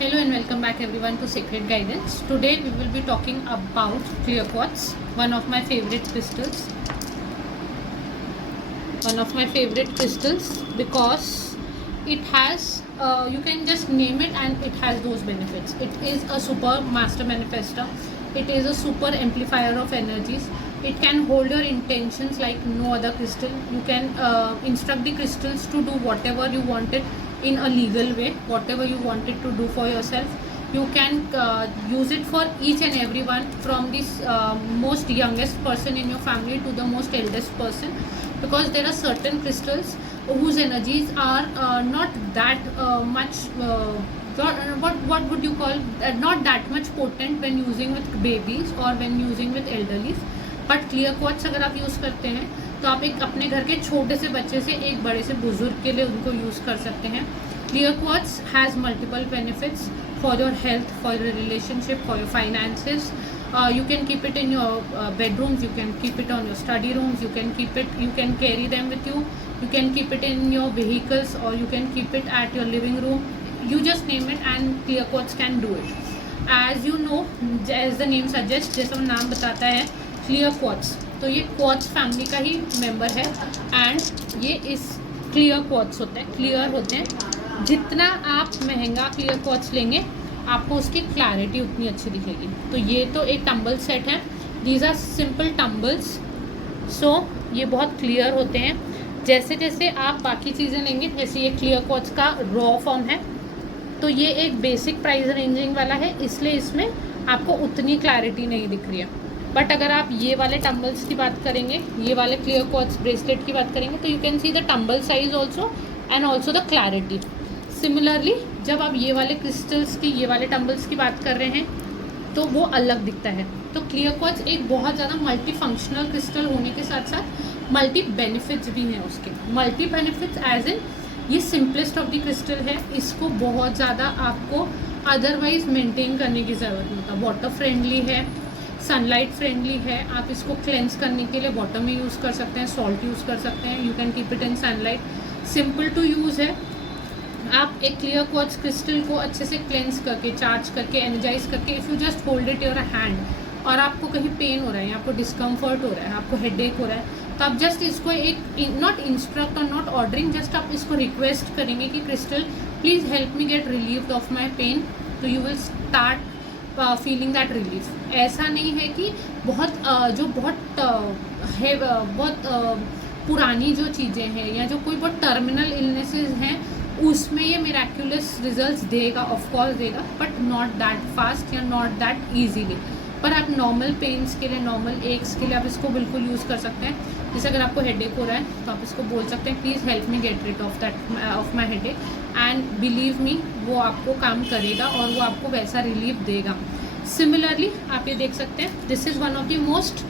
Hello and welcome back everyone to Sacred Guidance. Today we will be talking about clear quartz, one of my favorite crystals. Because it has, you can just name it and it has those benefits. It is a super master manifester. It is a super amplifier of energies. It can hold your intentions like no other crystal. You can instruct the crystals to do whatever you want it in a legal way, whatever you want it to do for yourself. You can use it for each and everyone, from this most youngest person in your family to the most eldest person, because there are certain crystals whose energies are not that much what would you call not that much potent when using with babies or when using with elderly. But clear quartz अगर आप use करते हैं तो आप एक अपने घर के छोटे से बच्चे से एक बड़े से बुजुर्ग के लिए उनको यूज़ कर सकते हैं. Clear quartz has multiple benefits for your health, for your relationship, for your finances. You can keep it in your bedrooms, you can keep it on your study rooms, you can carry them with you, you can keep it in your vehicles, or you can keep it at your living room. You just name it and clear quartz can do it. As you know, as the name suggests, जैसा नाम बताता है clear quartz, तो ये quartz family का ही member है. And ये इस क्लियर क्वार्ट्ज होते हैं, क्लियर होते हैं. जितना आप महंगा क्लियर क्वार्ट्ज लेंगे आपको उसकी क्लैरिटी उतनी अच्छी दिखेगी. तो ये तो एक टम्बल सेट है. These are simple tumbles. So ये बहुत क्लियर होते हैं. जैसे जैसे आप बाकी चीज़ें लेंगे, जैसे ये क्लियर क्वार्ट्ज का रॉ फॉर्म है, तो ये एक बेसिक प्राइस रेंजिंग वाला है, इसलिए इसमें आपको उतनी क्लैरिटी नहीं दिख रही है. बट अगर आप ये वाले टम्बल्स की बात करेंगे, ये वाले क्लियर क्वार्ट्ज ब्रेसलेट की बात करेंगे, तो you can see the tumble size also and also the clarity. Similarly जब आप ये वाले क्रिस्टल्स की, ये वाले टम्बल्स की बात कर रहे हैं तो वो अलग दिखता है. तो क्लियर क्वार्ट्ज एक बहुत ज़्यादा मल्टी फंक्शनल क्रिस्टल होने के साथ साथ मल्टी बेनिफिट्स भी हैं उसके. मल्टी बेनिफिट्स एज इन ये सिंपलेस्ट ऑफ द क्रिस्टल है. इसको बहुत ज़्यादा आपको अदरवाइज मेंटेन करने की ज़रूरत नहीं होता. वाटर फ्रेंडली है, सनलाइट फ्रेंडली है. आप इसको क्लेंस करने के लिए वाटर में यूज़ कर सकते हैं, सॉल्ट यूज़ कर सकते हैं. You can keep it in sunlight. Simple to use है. आप एक क्लियर क्वार्ट्ज क्रिस्टल को अच्छे से क्लेंस करके, चार्ज करके, एनर्जाइज करके, if you just hold it your hand और आपको कहीं पेन हो रहा है, आपको डिस्कम्फर्ट हो रहा है, आपको हेडेक हो रहा है, तो आप जस्ट इसको एक नॉट इंस्ट्रक्ट और नॉट ऑर्डरिंग, जस्ट आप इसको रिक्वेस्ट करेंगे कि crystal please help me get relieved of my pain, तो you will start feeling that relief. ऐसा नहीं है कि बहुत पुरानी जो चीज़ें हैं या जो कोई बहुत टर्मिनल इलनेसेस हैं उसमें ये मिराक्यूलस रिजल्ट्स देगा, ऑफ कोर्स देगा, बट नॉट दैट फास्ट या नॉट दैट ईजीली. पर आप नॉर्मल पेन्स के लिए, नॉर्मल एक्स के लिए आप इसको बिल्कुल यूज़ कर सकते हैं. जैसे अगर आपको हेडेक हो रहा है तो आप इसको बोल सकते हैं please help me get rid of my headache, and believe me वो आपको काम करेगा और वो आपको वैसा रिलीफ देगा. सिमिलरली आप ये देख सकते हैं, this is one of the most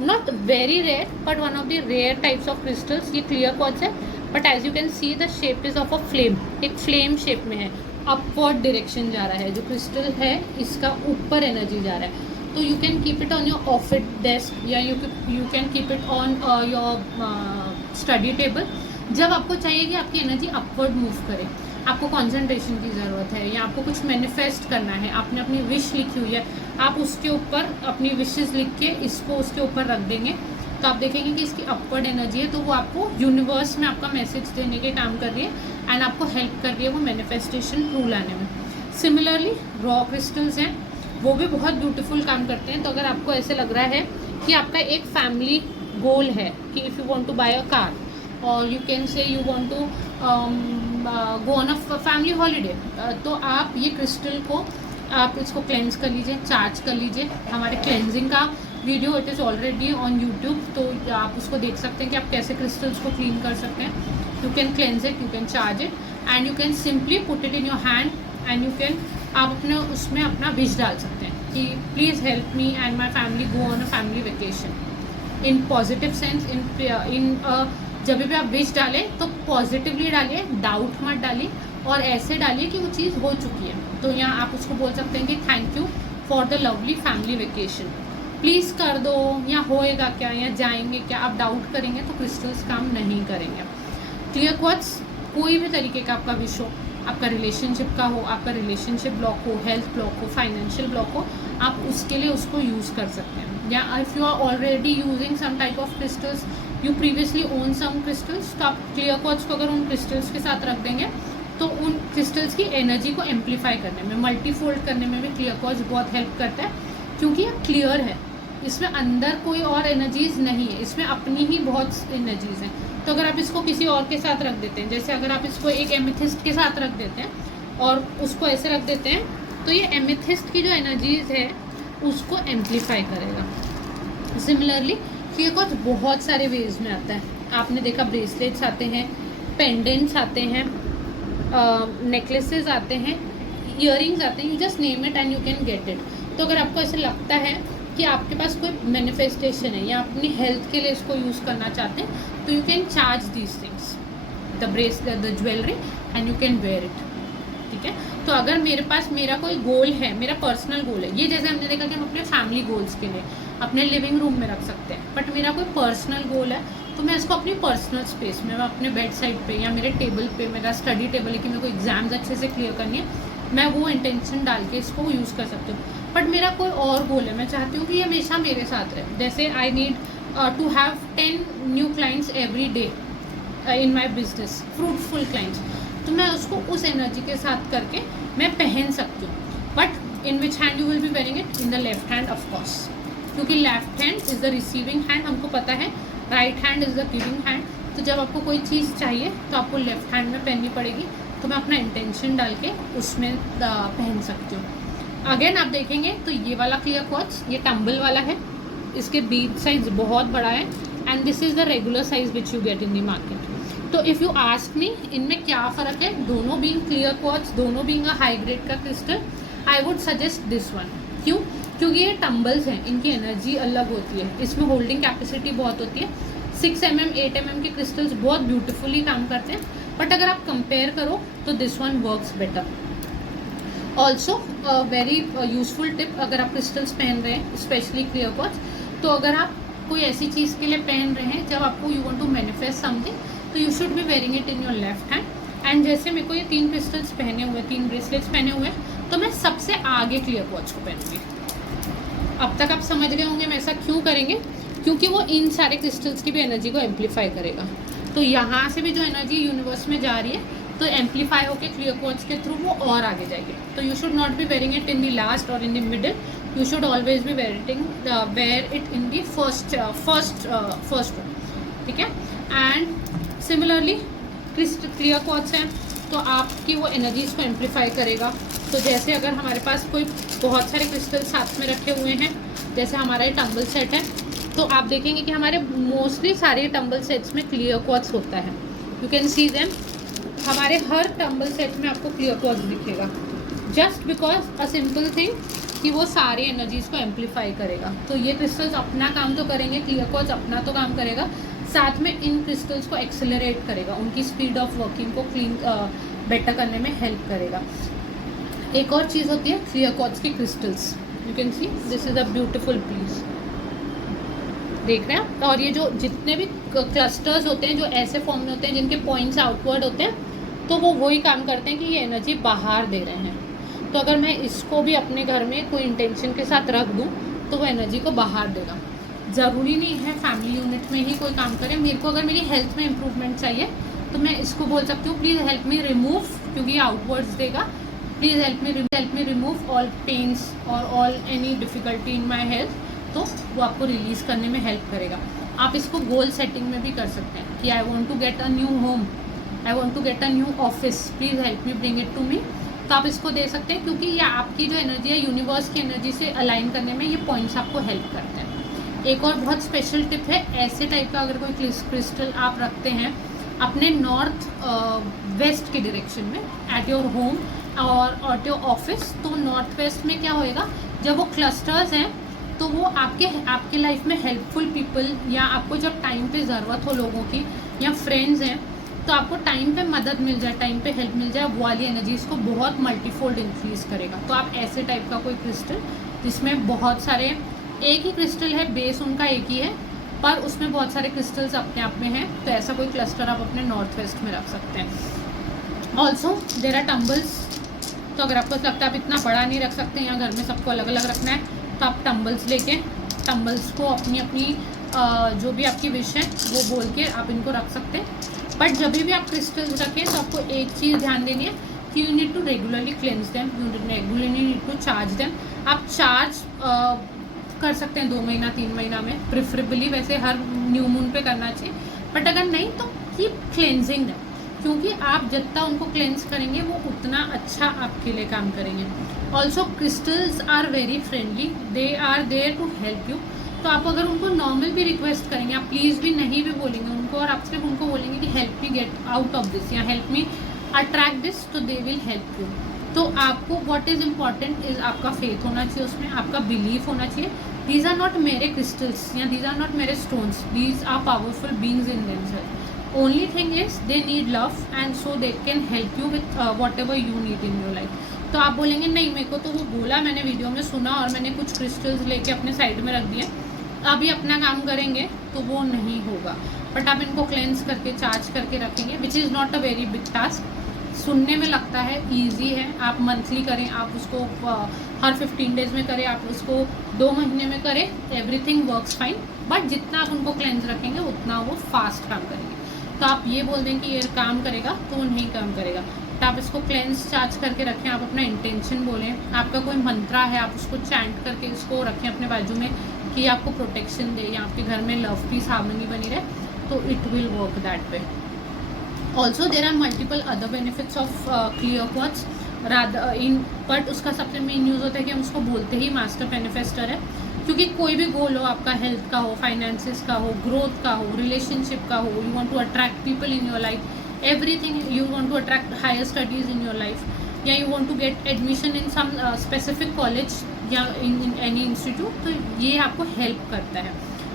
not very rare but one of the rare types of crystals. ये क्लियर क्वार्ट्ज है, but as you can see the shape is of a flame. एक flame shape में है, upward direction जा रहा है. जो crystal है इसका ऊपर एनर्जी जा रहा है. तो you can keep it on your office desk या you can keep it on your study table. जब आपको चाहिए कि आपकी एनर्जी अपवर्ड मूव करे, आपको कंसंट्रेशन की ज़रूरत है या आपको कुछ मैनिफेस्ट करना है, आपने अपनी विश लिखी हुई है, आप उसके ऊपर अपनी विशेस लिख के इसको उसके ऊपर रख देंगे, तो आप देखेंगे कि इसकी अपवर्ड एनर्जी है, तो वो आपको यूनिवर्स में आपका मैसेज देने के काम कर रही है एंड आपको हेल्प कर रही है वो मैनिफेस्टेशन ट्रू लाने में. सिमिलरली रॉ क्रिस्टल्स हैं, वो भी बहुत ब्यूटीफुल काम करते हैं. तो अगर आपको ऐसे लग रहा है कि आपका एक फैमिली गोल है कि if you want to buy a car, और you can say you want to go on a family holiday, तो आप ये क्रिस्टल को आप इसको क्लेंस कर लीजिए, चार्ज कर लीजिए. हमारे क्लेंजिंग का video it is already on YouTube, तो आप उसको देख सकते हैं कि आप कैसे क्रिस्टल्स को क्लीन कर सकते हैं. You can cleanse it, you can charge it, and you can simply put it in your hand, and you can आप अपने उसमें अपना विश डाल सकते हैं कि please help me and my family go on a family vacation in positive sense. In जब भी आप विश डालें तो पॉजिटिवली डालिए, डाउट मत डालिए, और ऐसे डालिए कि वो चीज़ हो चुकी है. तो यहाँ आप उसको बोल सकते हैं कि thank you for the lovely family vacation, please कर दो, या होएगा क्या, या जाएंगे क्या. आप डाउट करेंगे तो क्रिस्टल्स काम नहीं करेंगे. क्लियर क्वार्ट्ज कोई भी तरीके का आपका विश हो, आपका रिलेशनशिप का हो, आपका रिलेशनशिप ब्लॉक हो, हेल्थ ब्लॉक हो, फाइनेंशियल ब्लॉक हो, आप उसके लिए उसको यूज़ कर सकते हैं। या if you are already using some type of crystals, you previously own some crystals, तो आप क्लियर क्वार्ट्ज को अगर उन क्रिस्टल्स के साथ रख देंगे तो उन क्रिस्टल्स की एनर्जी को एम्पलीफाई करने में, मल्टीफोल्ड करने में भी क्लियर क्वार्ट्ज बहुत हेल्प करता है, क्योंकि ये क्लियर है, इसमें अंदर कोई और एनर्जीज नहीं है, इसमें अपनी ही बहुत एनर्जीज हैं। तो अगर आप इसको किसी और के साथ रख देते हैं, जैसे अगर आप इसको एक एमेथिस्ट के साथ रख देते हैं और उसको ऐसे रख देते हैं, तो ये एमेथिस्ट की जो एनर्जीज है उसको एम्पलीफाई करेगा। सिमिलरली क्लियर क्वार्ट्ज बहुत सारे वेज में आता है। आपने देखा ब्रेसलेट्स आते हैं, पेंडेंट्स आते हैं, नेकलेसेस आते हैं, ईयरिंग्स आते हैं, you just name it and you can get it. तो अगर आपको ऐसा लगता है कि आपके पास कोई मैनिफेस्टेशन है या अपनी हेल्थ के लिए इसको यूज़ करना चाहते हैं, तो you can charge these things, the bracelet, the jewellery, and you can wear it. ठीक है, तो अगर मेरे पास मेरा कोई गोल है, मेरा पर्सनल गोल है, ये जैसे हमने देखा कि हम अपने फैमिली गोल्स के लिए अपने लिविंग रूम में रख सकते हैं, बट मेरा कोई पर्सनल गोल है तो मैं इसको अपनी पर्सनल स्पेस में, मैं अपने बेड साइड पे या मेरे टेबल पे, मेरा स्टडी टेबल है कि मेरे को एग्जाम्स अच्छे से क्लियर करनी है, मैं वो इंटेंशन डाल के इसको यूज़ कर सकती हूँ। बट मेरा कोई और गोल है, मैं चाहती हूँ कि ये हमेशा मेरे साथ रहे, जैसे I need to have 10 new clients every day in my business, fruitful clients, तो मैं उसको उस एनर्जी के साथ करके मैं पहन सकती हूँ। But in which hand you will be wearing it? In the left hand of course, क्योंकि left hand is the receiving hand, हमको पता है, right hand is the giving hand. तो जब आपको कोई चीज़ चाहिए तो आपको लेफ्ट हैंड में पहननी पड़ेगी, तो मैं अपना इंटेंशन डाल के उसमें पहन सकती हूँ। अगेन आप देखेंगे तो ये वाला क्लियर क्वार्ट्ज, ये टम्बल वाला है, इसके बीट साइज बहुत बड़ा है, and this is the regular size which you get in the market. तो इफ़ यू आस्क मी इनमें क्या फ़र्क है, दोनों बीइंग क्लियर क्वार्ट्ज, दोनों बीइंग अ हाई ग्रेड का crystal, I would suggest this one. क्यों? क्योंकि ये टम्बल्स हैं, इनकी एनर्जी अलग होती है, इसमें होल्डिंग कैपेसिटी बहुत होती है। 6 mm 8 mm के क्रिस्टल्स बहुत ब्यूटीफुली काम करते हैं, बट अगर आप कंपेयर करो तो this one works better. Also very useful tip, अगर आप क्रिस्टल्स पहन रहे हैं, स्पेशली क्लियर क्वार्ट्ज, तो अगर आप कोई ऐसी चीज़ के लिए पहन रहे हैं जब आपको you want to manifest something, तो you should be wearing it in your left hand. And जैसे मेरे को ये 3 क्रिस्टल्स पहने हुए, 3 ब्रेसलेट्स पहने हुए हैं, तो मैं सबसे आगे क्लियर क्वार्ट्ज को पहनूंगी। अब तक आप समझ गए होंगे मैं ऐसा क्यों करेंगे, क्योंकि वो इन सारे क्रिस्टल्स की भी एनर्जी को एम्पलीफाई करेगा। तो यहाँ से भी जो एनर्जी यूनिवर्स में जा रही है, तो एम्पलीफाई होकर क्लियर क्वार्ट्ज के थ्रू वो और आगे जाएगी। तो you should not be wearing it in the last और in the middle, you should always be wear it in the first one. ठीक है, एंड सिमिलरली क्लियर क्वार्ट्ज हैं तो आपकी वो एनर्जीज को एम्पलीफाई करेगा। तो जैसे अगर हमारे पास कोई बहुत सारे क्रिस्टल साथ में रखे हुए हैं, जैसे हमारा ये टम्बल सेट है, तो आप देखेंगे कि हमारे मोस्टली सारे टम्बल सेट्स में क्लियर क्वार्ट्ज होता है। यू कैन सी देम, हमारे हर टम्बल सेट में आपको क्लियर क्वार्ट्ज दिखेगा, just because a simple thing कि वो सारी एनर्जीज को एम्पलीफाई करेगा। तो ये क्रिस्टल्स अपना काम तो करेंगे, क्लियर क्वार्ट्ज अपना तो काम करेगा, साथ में इन क्रिस्टल्स को एक्सेलरेट करेगा, उनकी स्पीड ऑफ वर्किंग को बेटर करने में हेल्प करेगा। एक और चीज़ होती है क्लियर क्वार्ट्ज की crystals, you can see this is a beautiful piece, देख रहे हैं। और ये जो जितने भी क्लस्टर्स होते हैं जो ऐसे फॉर्म में होते हैं जिनके पॉइंट्स आउटवर्ड होते हैं, तो वो वही काम करते हैं कि ये एनर्जी बाहर दे रहे हैं। तो अगर मैं इसको भी अपने घर में कोई इंटेंशन के साथ रख दूँ तो वो एनर्जी को बाहर देगा। ज़रूरी नहीं है फैमिली यूनिट में ही कोई काम करे, मेरे को अगर मेरी हेल्थ में इम्प्रूवमेंट चाहिए तो मैं इसको बोल सकती हूँ प्लीज़ हेल्प मी रिमूव, क्योंकि ये आउटवर्ड्स देगा, please help me remove all pains और all any difficulty in my health, तो वो आपको रिलीज़ करने में हेल्प करेगा। आप इसको गोल सेटिंग में भी कर सकते हैं कि I want to get a new home, I want to get a new office, please help me bring it to me. तो आप इसको दे सकते हैं, क्योंकि ये आपकी जो एनर्जी है यूनिवर्स की एनर्जी से अलाइन करने में ये पॉइंट्स आपको हेल्प करते हैं। एक और बहुत स्पेशल टिप है, ऐसे टाइप का अगर कोई क्रिस्टल आप रखते हैं अपने नॉर्थ वेस्ट की डायरेक्शन में एट योर होम और एट योर ऑफिस, तो नॉर्थ वेस्ट में क्या होएगा, जब वो क्लस्टर्स हैं तो वो आपके लाइफ में हेल्पफुल पीपल या आपको जब टाइम पे ज़रूरत हो लोगों की या फ्रेंड्स हैं, तो आपको टाइम पे मदद मिल जाए, टाइम पे हेल्प मिल जाए, वो वाली एनर्जीज़ को बहुत मल्टीफोल्ड इंक्रीज़ करेगा। तो आप ऐसे टाइप का कोई क्रिस्टल जिसमें बहुत सारे, एक ही क्रिस्टल है, बेस उनका एक ही है, पर उसमें बहुत सारे क्रिस्टल्स अपने आप में हैं, तो ऐसा कोई क्लस्टर आप अपने नॉर्थ वेस्ट में रख सकते हैं। Also there are tumbles. तो अगर आपको लगता है आप इतना बड़ा नहीं रख सकते या घर में सबको अलग अलग रखना है, तो आप टम्बल्स लेके टम्बल्स को अपनी अपनी जो भी आपकी विश है वो बोल के आप इनको रख सकते हैं। बट जब भी आप क्रिस्टल्स रखें तो आपको एक चीज़ ध्यान देनी है कि you need to regularly cleanse them, you regularly need to charge them. आप चार्ज कर सकते हैं 2 महीना 3 महीना में, प्रिफरेबली वैसे हर न्यू मून पे करना चाहिए। बट अगर नहीं तो कीप क्लेंजिंग देम, क्योंकि आप जितना उनको क्लेंस करेंगे वो उतना अच्छा आपके लिए काम करेंगे। Also crystals are very friendly, they are there to help you. तो आप अगर उनको नॉर्मल भी रिक्वेस्ट करेंगे, आप प्लीज़ भी नहीं भी बोलेंगे उनको, और आप सिर्फ उनको बोलेंगे कि help me get out of this या हेल्प मी अट्रैक्ट दिस, तो दे विल हेल्प यू। तो आपको व्हाट इज़ इम्पॉर्टेंट इज़ आपका फेथ होना चाहिए उसमें, आपका बिलीफ होना चाहिए। दीज आर नॉट मेरे क्रिस्टल्स या दीज आर नॉट मेरे stones, these are powerful beings in themselves. Only thing is they need love and so they can help you with whatever you need in your life. तो आप बोलेंगे नहीं मेरे को तो वो बोला, मैंने वीडियो में सुना और मैंने कुछ क्रिस्टल्स लेके अपने साइड में रख दिए, अभी अपना काम करेंगे, तो वो नहीं होगा। बट आप इनको क्लेंस करके चार्ज करके रखेंगे, which is not a very big task. सुनने में लगता है ईजी है, आप मंथली करें, आप उसको हर 15 डेज में करें, आप उसको 2 महीने में करें, एवरीथिंग वर्क्स फाइन। बट जितना आप उनको क्लेंस रखेंगे उतना वो फास्ट काम करेंगे। तो आप ये बोल दें कि ये काम करेगा तो वो नहीं काम करेगा। तो आप इसको क्लेंस चार्ज करके रखें, आप अपना इंटेंशन बोलें, आपका कोई मंत्रा है आप उसको चैंट करके इसको रखें अपने बाजू में कि आपको प्रोटेक्शन दे या आपके घर में लव पीस हार्मनी बनी रहे, तो it will work that way. Also there are multiple other benefits of clear quartz rather in, but उसका सबसे मेन यूज़ होता है कि हम उसको बोलते ही मास्टर मैनिफेस्टर है। क्योंकि कोई भी गोल हो आपका, हेल्थ का हो, फाइनेंसिस का हो, ग्रोथ का हो, रिलेशनशिप का हो, you want to attract people in your life, everything, you want to attract higher studies in your life, या you want to get admission in some specific college या इन एनी इंस्टीट्यूट, तो ये आपको help करता है।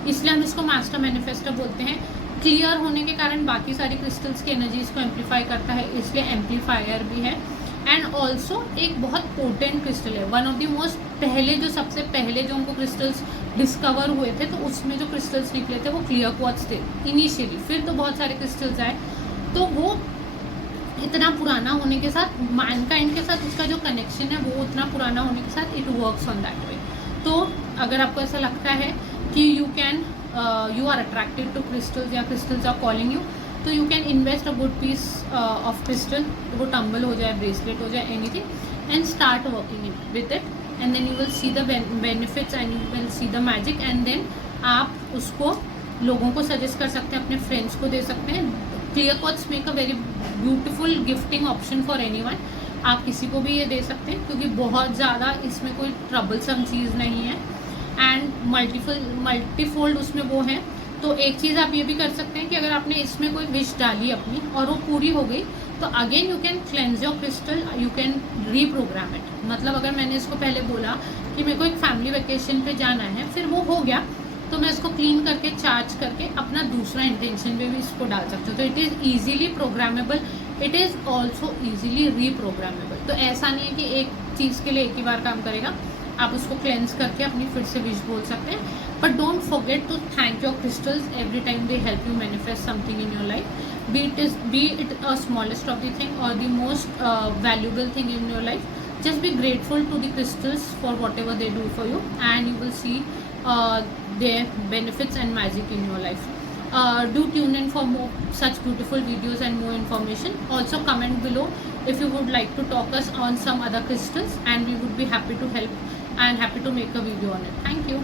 इसलिए हम इसको मास्टर मैनिफेस्टर बोलते हैं। क्लियर होने के कारण बाकी सारी क्रिस्टल्स की एनर्जीज को एम्पलीफाई करता है, इसलिए एम्पलीफायर भी है। एंड ऑल्सो एक बहुत पोटेंट क्रिस्टल है, वन ऑफ द मोस्ट पहले जो सबसे पहले जो उनको क्रिस्टल्स डिस्कवर हुए थे, तो उसमें जो क्रिस्टल्स निकले थे वो क्लियर क्वार्ट्ज थे इनिशियली, फिर तो बहुत सारे क्रिस्टल्स आए। तो वो इतना पुराना होने के साथ, मैनकाइंड के साथ उसका जो कनेक्शन है वो उतना पुराना होने के साथ it works on that way. तो अगर आपको ऐसा लगता है कि you are attracted to crystals या crystals are calling you, तो you can invest a good piece of crystal, वो टम्बल हो जाए, ब्रेसलेट हो जाए, anything, and start working with it, and then you will see the benefits and you will see the magic, and then आप उसको लोगों को suggest कर सकते हैं, अपने फ्रेंड्स को दे सकते हैं। Clear quartz make a very beautiful gifting option for anyone, आप किसी को भी ये दे सकते हैं क्योंकि बहुत ज़्यादा इसमें कोई ट्रबलसम चीज़ नहीं है एंड मल्टीफोल्ड उसमें वो है। तो एक चीज़ आप ये भी कर सकते हैं कि अगर आपने इसमें कोई विश डाली अपनी और वो पूरी हो गई, तो again you can cleanse your crystal, you can reprogram it. मतलब अगर मैंने इसको पहले बोला कि मेरे को एक फैमिली वेकेशन पे जाना है, फिर वो हो गया, तो मैं इसको क्लीन करके चार्ज करके अपना दूसरा इंटेंशन पे भी इसको डाल सकती हूँ। तो it is easily programmable, it is also easily reprogrammable. तो ऐसा नहीं है कि एक चीज़ के लिए एक ही बार काम करेगा, आप उसको क्लेंस करके अपनी फिर से विश बोल सकते हैं। But don't forget to thank your crystals every time they help you manifest something in your life, be it a smallest of the thing or the most valuable thing in your life. Just be grateful to the crystals for whatever they do for you, and you will see their benefits and magic in your life. Do tune in for more such beautiful videos and more information. Also comment below if you would like to talk us on some other crystals, and we would be happy to help and happy to make a video on it. Thank you.